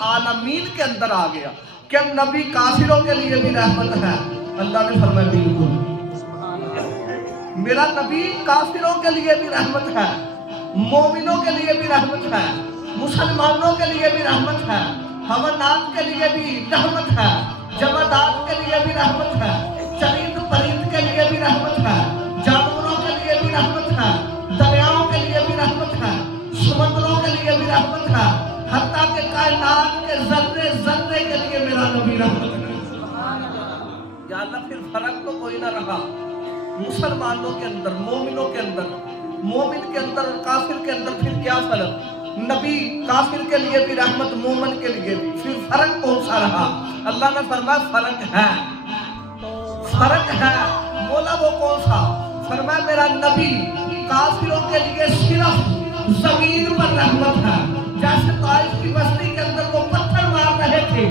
عالمین کے اندر آ گیا کہ نبی کافروں کے لیے بھی رحمت ہے. اللہ نے فرمایا بالکل میرا نبی کافروں کے لیے بھی رحمت ہے, مومنوں کے لیے بھی رحمت ہے, مسلمانوں کے لیے بھی رحمت ہے, حیوانات کے لیے بھی رحمت ہے, جمادات کے لیے بھی رحمت ہے, چرند پرند کے لیے بھی رحمت ہے, جانوروں کے لیے بھی رحمت ہے, دریاؤں کے لیے بھی رحمت ہے, سمندروں کے لیے بھی رحمت ہے, حتیٰ کہ کائنات کے ذرے ذرے کے لیے میرا نبی رحمت ہے. یا اللہ پھر فرق تو کوئی نہ رہا مسلمانوں کے اندر, مومنوں کے اندر, مومن کے اندر اور کافر کے اندر. پھر کیا فرق؟ نبی کافر کے لیے بھی رحمت, مومن کے لیے بھی. پھر فرق کون سا رہا؟ اللہ نے فرمایا فرق ہے, فرق ہے. بولا وہ کون سا؟ فرمایا میرا نبی کافروں کے لیے صرف زمین پر رحمت ہے. جیسے طائف کی بستی کے اندر وہ پتھر مار رہے تھے,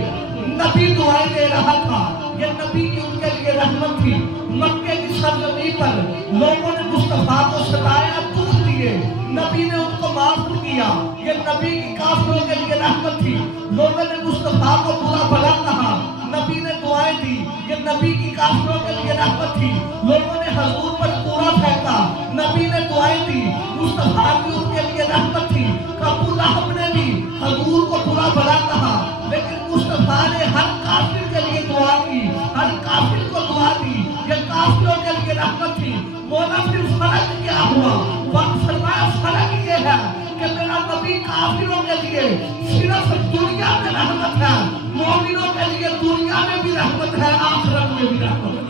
نبی دعائیں دے رہا تھا, یہ نبی کی ان کے لیے رحمت تھی. مکے کی سرزمین پر لوگوں نے مصطفیٰ کو ستایا, دکھ دیے, نبی نے ان کو معاف کیا. یہ نبی کی کافروں کے لیے رحمت تھی. لوگوں نے مصطفیٰ کو برا بھلا کہا, نبی نے دعائیں دی. یہ نبی کی کافروں کے لیے رحمت تھی. لوگوں نے حضور پر کوڑا پھینکا, نبی نے دعائیں دی. مصطفیٰ کی ان کے لیے رحمت تھی. ابو لہب نے بھی حضور کو برا بھلا کہا, لیکن مصطفیٰ نے ہر کافر کے لیے دعا کی, ہر کافر کو دعا دی. یہ کافروں کے لیے رحمت تھی. مولا پھر فرق کیا ہوا؟ وقت فرمایا فرق یہ ہے کہ میرا نبی کافروں کے لیے صرف دنیا میں رحمت ہے, مومنوں کے لیے دنیا میں بھی رحمت ہے, آخرت میں بھی رحمت ہے.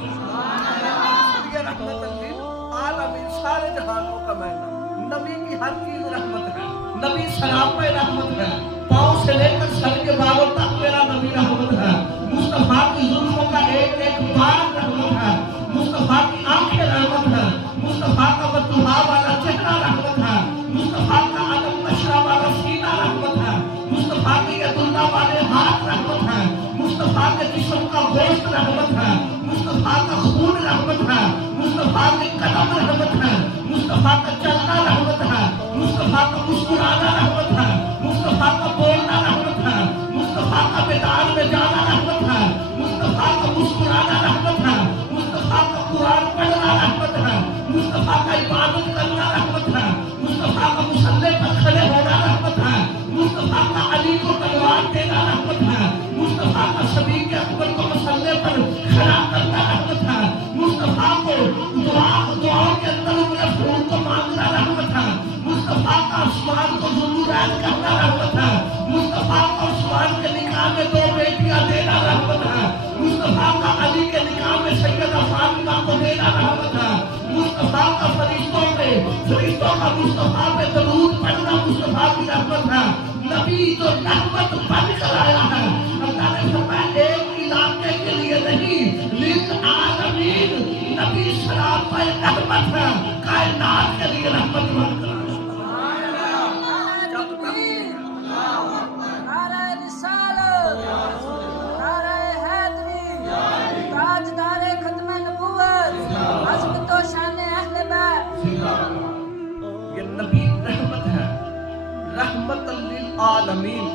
یہ رحمت للعالمین, سارے جہانوں کا معنی. نبی کی ہر چیز رحمت ہے. نبی شراب میں رحمت ہے, پاؤں سے لے کر سر کے بالوں تک میرا نبی رحمت ہے. مصطفیٰ کی زلفوں کا ایک ایک بال رحمت ہے. مصطفیٰ کی آنکھیں رحمت ہے. مصطفیٰ کا بدوہا والا چہرہ رحمت ہے. مصطفیٰ کا علم نشرہ والا سینہ رحمت ہے. مصطفیٰ کے ید اللہ والے ہاتھ رحمت ہے. مصطفیٰ کے جسم کا گوشت رحمت ہے. مصطفیٰ کا خون رحمت ہے. مصطفیٰ کے قدم رحمت ہے. مصطفیٰ کا چلنا رحمت ہے. مصطفیٰ کا مسکرانا رحمت ہے. مصطفیٰ کا بولنا رحمت ہے. مصطفیٰ کا میدان میں جانا رحمت ہے. مصطفیٰ کا مسکرانا رحمت ہے. مصطفیٰ کا قرآن پڑھنا رحمت ہے. مصطفیٰ کا عبادت کرنا رحمت ہے. مصطفیٰ کا مصلی پر کھڑے ہونا رحمت ہے. مصطفیٰ کا علی کو تلوار دینا رحمت ہے. مصطفیٰ کا صدیق اکبر کو مصلی پر کھڑا کرنا رحمت ہے. مصطفیٰ کو دعاؤں کے اندر اپنے خون کو مانگنا رحمت ہے. مصطفیٰ کا عثمان کو ذوالنورین کرنا رحمت ہے. مصطفیٰ کا عثمان کے نکاح میں 2 بیٹیاں دینا رحمت ہے. مصطفیٰ کا علی کے نکاح میں سیدہ فاطمہ کو دینا رحمت ہے. مصطفیٰ کا فرشتوں کا مصطفیٰ پہ درود پڑھنا مصطفیٰ کی رحمت ہے. نبی جو رحمت بن کر آیا ہے, اللہ نے فرمایا ایک علاقے کے لیے نہیں, للعالمین. نبی شراب پر رحمت ہے, کائنات کے لیے رحمت بن کر آیا. یہ نبی رحمت ہے, رحمت للعالمین.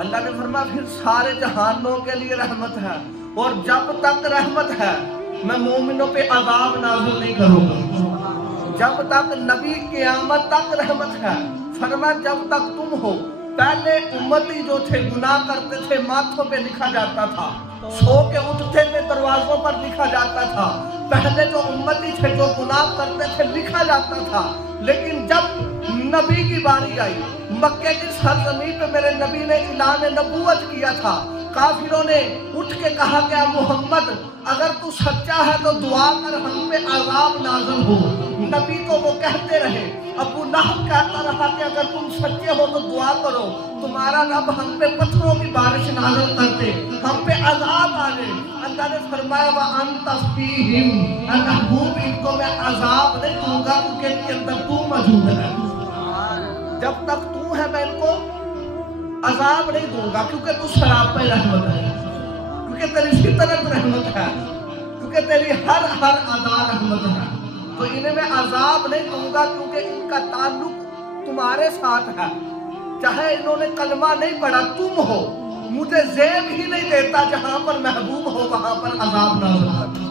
اللہ نے فرمایا پھر سارے جہانوں کے لیے رحمت ہے, اور جب تک رحمت ہے میں مومنوں پہ عذاب نازل نہیں کروں گا. جب تک نبی قیامت تک رحمت ہے. فرمایا جب تک تم ہو. پہلے امتی جو تھے گناہ کرتے تھے, ماتھوں پہ لکھا جاتا تھا, سو کے اٹھتے تھے دروازوں پر لکھا جاتا تھا. پہلے جو امتی تھے جو گناہ کرتے تھے لکھا جاتا تھا. لیکن جب نبی کی باری آئی, مکے کی سرزمین پہ میرے نبی نے اعلان نبوت کیا تھا. کافروں نے اٹھ کے کہا کہ محمد اگر تو سچا ہے تو دعا کر ہم پہ عذاب نازل ہو. نبی کو وہ کہتے رہے. ابو لہب کہتا رہا کہ اگر تم سچے ہو تو دعا کرو, تمہارا رب ہم پہ پتھروں کی بارش نازل کرتے, ہم پہ عذاب آ جائے. اللہ نے فرمایا وَأَنْتَ فِيهِمْ, محبوب ان کو میں عذاب نہیں دوں گا کیونکہ ان کے اندر تو موجود ہے. جب تک تو ہے میں ان کو عذاب نہیں دوں گا, کیونکہ تو شراب پہ رحمت ہے, کیونکہ تیری فطرت رحمت ہے, کیونکہ تیری ہر ادا رحمت ہے. تو انہیں میں عذاب نہیں دوں گا کیونکہ ان کا تعلق تمہارے ساتھ ہے. چاہے انہوں نے کلمہ نہیں پڑھا, تم ہو مجھے زیب ہی نہیں دیتا جہاں پر محبوب ہو وہاں پر عذاب نازل کر۔